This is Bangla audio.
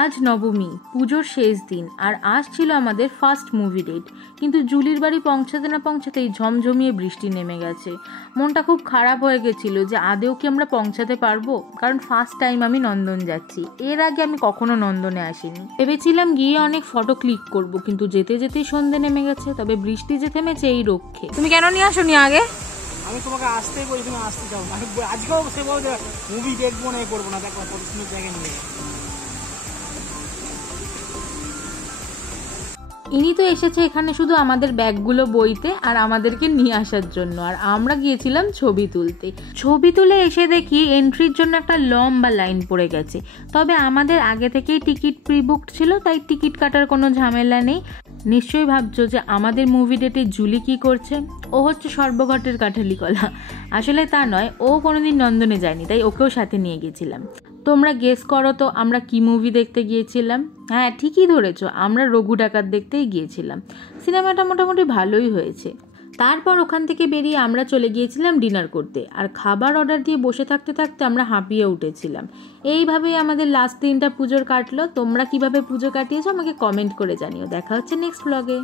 আজ নবমী, পুজোর শেষ দিন, আর আজ ছিল আমাদের ফার্স্ট মুভি ডেট। কিন্তু জুলির বাড়ি পৌঁছাতে না পৌঁছাতেই ঝমঝমিয়ে বৃষ্টি নেমে গেছে। মনটা খুব খারাপ হয়ে গেছিল যে আদেও কি আমরা পৌঁছাতে পারবো, কারণ ফার্স্ট টাইম আমি নন্দন যাচ্ছি। এর আগে আমি কখনো নন্দনে আসিনি। ভেবেছিলাম গিয়ে অনেক ফটো ক্লিক করব, কিন্তু যেতে যেতেই সন্ধে নেমে গেছে। তবে বৃষ্টি যে থেমেছে এই রক্ষে। তুমি কেন নিয়ে আসোনি আগে? আমি তোমাকে আসতেই বলি, তুমি আসতে চাও না। আজকেও সে বলো যে মুভি দেখবো না, করবো না, দেখো কত সুন্দর জায়গায় নিয়ে। ইনি তো এসেছে এখানে শুধু আমাদের ব্যাগগুলো বইতে আর আমাদেরকে নিয়ে আসার জন্য, আর আমরা গিয়েছিলাম ছবি তুলতে। ছবি তুলে এসে দেখি এন্ট্রির জন্য একটা লম্বা লাইন পড়ে গেছে। তবে আমাদের আগে থেকেই টিকিট প্রি বুকড ছিল, তাই টিকিট কাটার কোনো ঝামেলা নেই। নিশ্চয়ই ভাবছো যে আমাদের মুভি ডেটে জুলি কি করছে। ও হচ্ছে সর্বঘটের কাঠালি কলা। আসলে তা নয়, ও কোনোদিন নন্দনে যায়নি, তাই ওকেও সাথে নিয়ে গেছিলাম। তোমরা গেস করো তো আমরা কি মুভি দেখতে গিয়েছিলাম? হ্যাঁ, ঠিকই ধরেছো, আমরা রঘু ডাকাত দেখতেই গিয়েছিলাম। সিনেমাটা মোটামুটি ভালোই হয়েছে। তারপর ওখান থেকে বেরিয়ে আমরা চলে গিয়েছিলাম ডিনার করতে, আর খাবার অর্ডার দিয়ে বসে থাকতে থাকতে আমরা হাঁপিয়ে উঠেছিলাম। এইভাবেই আমাদের লাস্ট দিনটা পুজোর কাটলো। তোমরা কিভাবে পুজো কাটিয়েছো আমাকে কমেন্ট করে জানিও। দেখা হচ্ছে নেক্সট ব্লগে।